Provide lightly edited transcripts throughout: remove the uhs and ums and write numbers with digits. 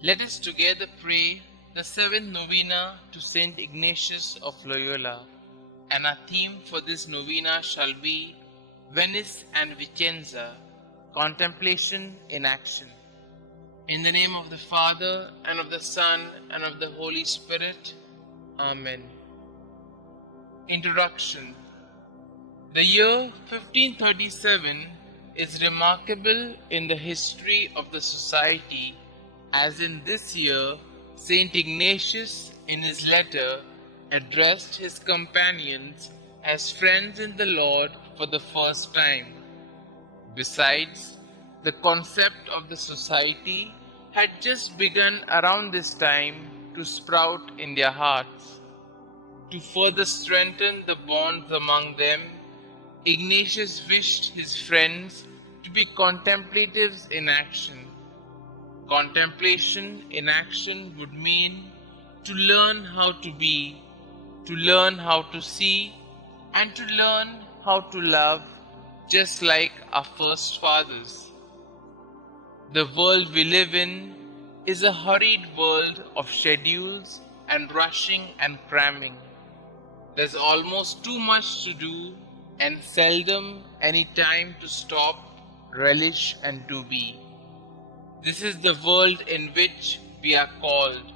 Let us together pray the seventh novena to Saint Ignatius of Loyola, and our theme for this novena shall be Venice and Vicenza, Contemplation in Action. In the name of the Father, and of the Son, and of the Holy Spirit. Amen. Introduction. The year 1537 is remarkable in the history of the Society, as in this year Saint Ignatius in his letter addressed his companions as friends in the Lord for the first time. Besides, the concept of the Society had just begun around this time to sprout in their hearts. To further strengthen the bonds among them, Ignatius wished his friends to be contemplatives in action. Contemplation in action would mean to learn how to be, to learn how to see, and to learn how to love, just like our first fathers. The world we live in is a hurried world of schedules and rushing and cramming. There's almost too much to do and seldom any time to stop, relish, and to be. This is the world in which we are called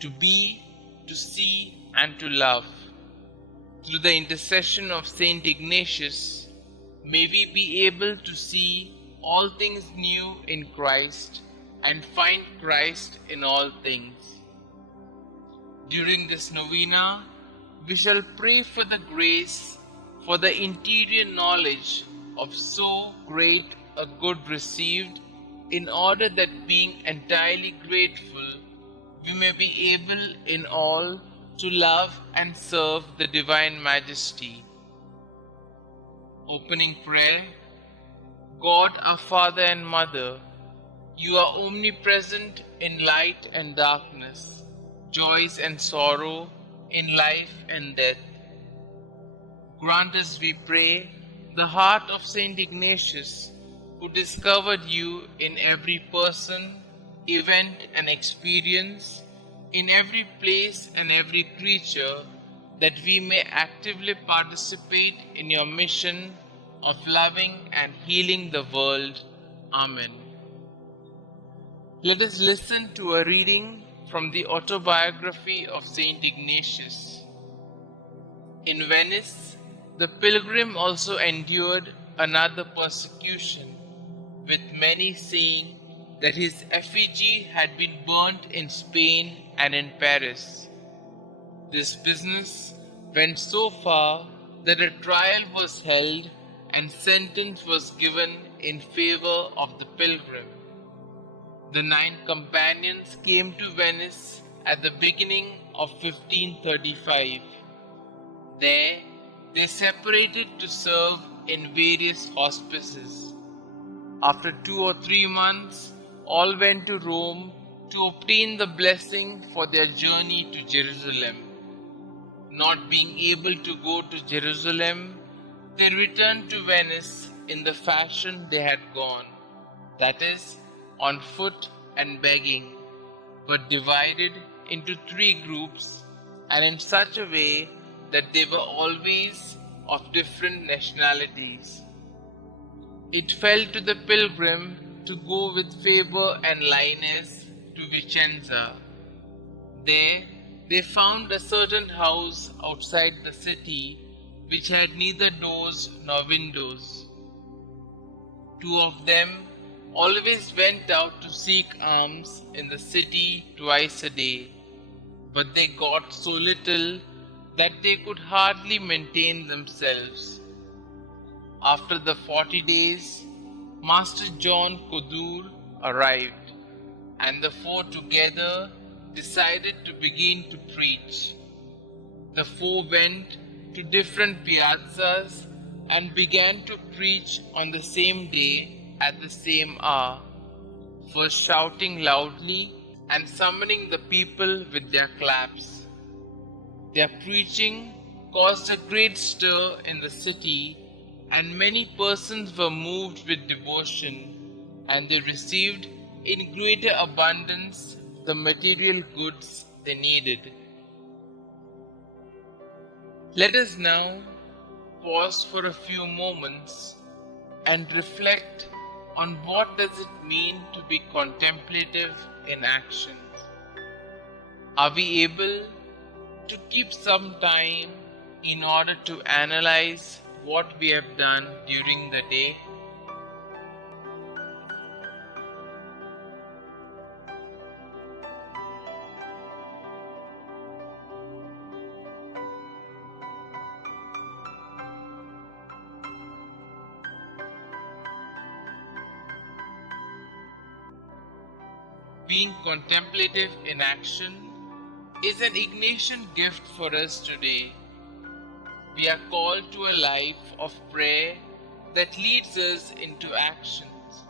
to be, to see, and to love. Through the intercession of Saint Ignatius, may we be able to see all things new in Christ and find Christ in all things. During this novena, we shall pray for the grace, for the interior knowledge of so great a good received, in order that being entirely grateful, we may be able in all to love and serve the Divine Majesty. Opening prayer. God, our Father and Mother, you are omnipresent in light and darkness, joys and sorrow, in life and death. Grant us, we pray, the heart of Saint Ignatius, who discovered you in every person, event, and experience, in every place and every creature, that we may actively participate in your mission of loving and healing the world. Amen. Let us listen to a reading from the autobiography of Saint Ignatius. In Venice, the pilgrim also endured another persecution, with many saying that his effigy had been burnt in Spain and in Paris. This business went so far that a trial was held and sentence was given in favor of the pilgrim. The 9 companions came to Venice at the beginning of 1535. There, they separated to serve in various hospices. After 2 or 3 months, all went to Rome to obtain the blessing for their journey to Jerusalem. Not being able to go to Jerusalem, they returned to Venice in the fashion they had gone, that is, on foot and begging, but divided into 3 groups, and in such a way that they were always of different nationalities. It fell to the pilgrim to go with Faber and Linus to Vicenza. There they found a certain house outside the city which had neither doors nor windows. 2 of them always went out to seek alms in the city twice a day, but they got so little that they could hardly maintain themselves. After the 40 days, Master John Kodur arrived, and the 4 together decided to begin to preach. The 4 went to different piazzas and began to preach on the same day at the same hour, first shouting loudly and summoning the people with their claps. Their preaching caused a great stir in the city, and many persons were moved with devotion, and they received in greater abundance the material goods they needed. Let us now pause for a few moments and reflect on what does it mean to be contemplative in action. Are we able to keep some time in order to analyze what we have done during the day? Being contemplative in action is an Ignatian gift for us today. We are called to a life of prayer that leads us into actions,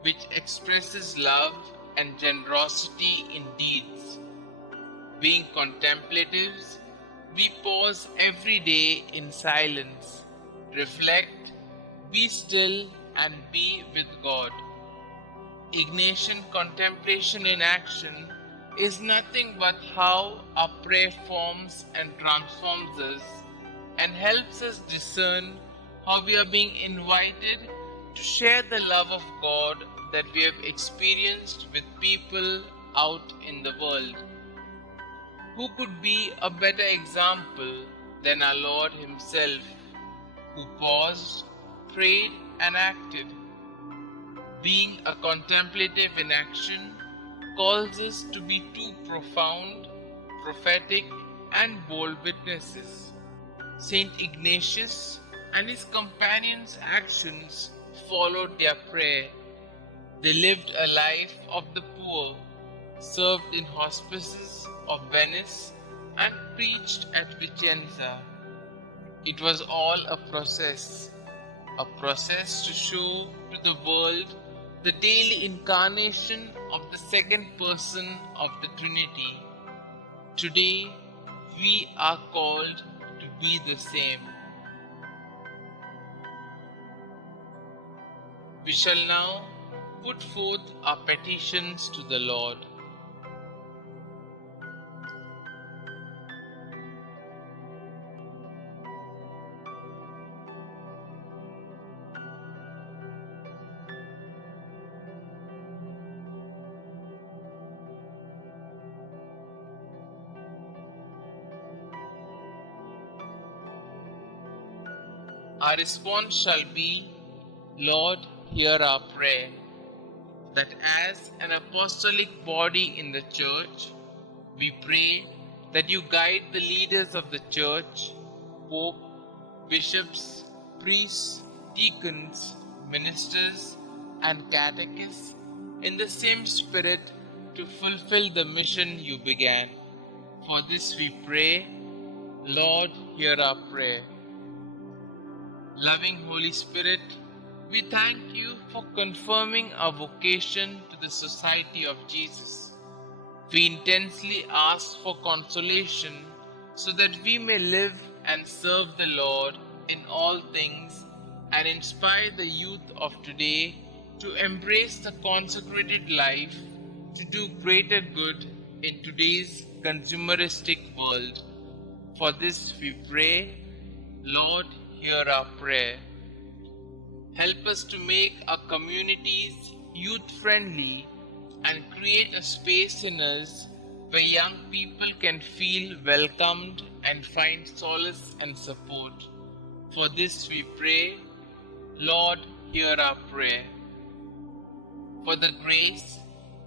which expresses love and generosity in deeds. Being contemplatives, we pause every day in silence, reflect, be still, and be with God. Ignatian contemplation in action is nothing but how our prayer forms and transforms us and helps us discern how we are being invited to share the love of God that we have experienced with people out in the world. Who could be a better example than our Lord Himself, who paused, prayed, and acted? Being a contemplative in action calls us to be two profound, prophetic, and bold witnesses. Saint Ignatius and his companions' actions followed their prayer. They lived a life of the poor, served in hospices of Venice, and preached at Vicenza. It was all a process to show to the world the daily incarnation of the second person of the Trinity. Today, we are called to be the same. We shall now put forth our petitions to the Lord. Our response shall be, Lord, hear our prayer, that as an apostolic body in the Church, we pray that you guide the leaders of the Church, Pope, bishops, priests, deacons, ministers, and catechists in the same spirit to fulfill the mission you began. For this we pray, Lord, hear our prayer. Loving Holy Spirit, we thank you for confirming our vocation to the Society of Jesus. We intensely ask for consolation so that we may live and serve the Lord in all things and inspire the youth of today to embrace the consecrated life to do greater good in today's consumeristic world. For this we pray, Lord, hear our prayer. Help us to make our communities youth-friendly and create a space in us where young people can feel welcomed and find solace and support. For this we pray, Lord, hear our prayer. For the grace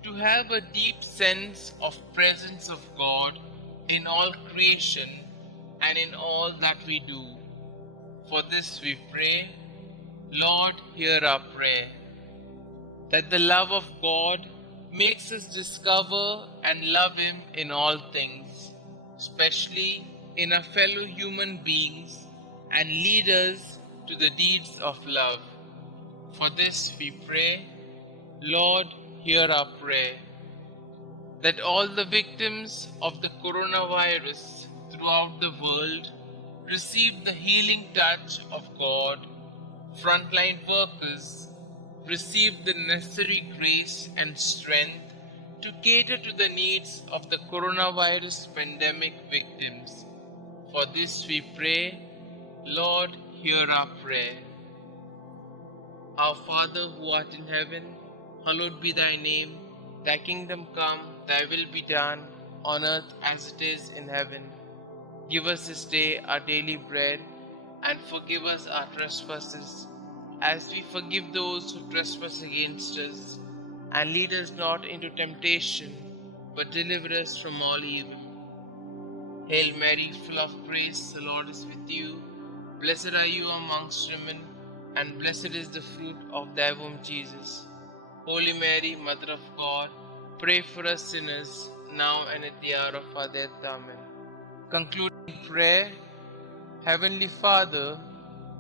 to have a deep sense of presence of God in all creation and in all that we do. For this we pray, Lord, hear our prayer. That the love of God makes us discover and love Him in all things, especially in our fellow human beings, and lead us to the deeds of love. For this we pray, Lord, hear our prayer. That all the victims of the coronavirus throughout the world receive the healing touch of God. Frontline workers receive the necessary grace and strength to cater to the needs of the coronavirus pandemic victims. For this we pray, Lord, hear our prayer. Our Father who art in heaven, hallowed be thy name. Thy kingdom come, thy will be done, on earth as it is in heaven. Give us this day our daily bread, and forgive us our trespasses, as we forgive those who trespass against us. And lead us not into temptation, but deliver us from all evil. Hail Mary, full of grace, the Lord is with you. Blessed are you amongst women, and blessed is the fruit of thy womb, Jesus. Holy Mary, Mother of God, pray for us sinners, now and at the hour of our death. Amen. Concluding prayer. Heavenly Father,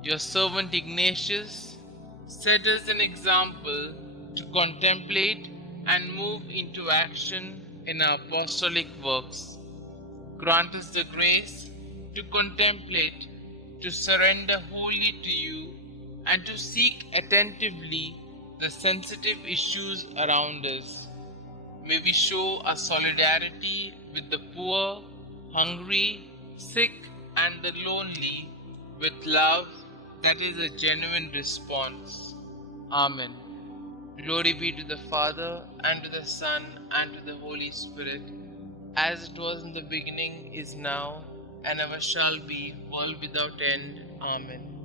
your servant Ignatius set us an example to contemplate and move into action in our apostolic works. Grant us the grace to contemplate, to surrender wholly to you, and to seek attentively the sensitive issues around us. May we show our solidarity with the poor, hungry, sick, and the lonely with love that is a genuine response. Amen. Glory be to the Father, and to the Son, and to the Holy Spirit, as it was in the beginning, is now, and ever shall be, world without end. Amen.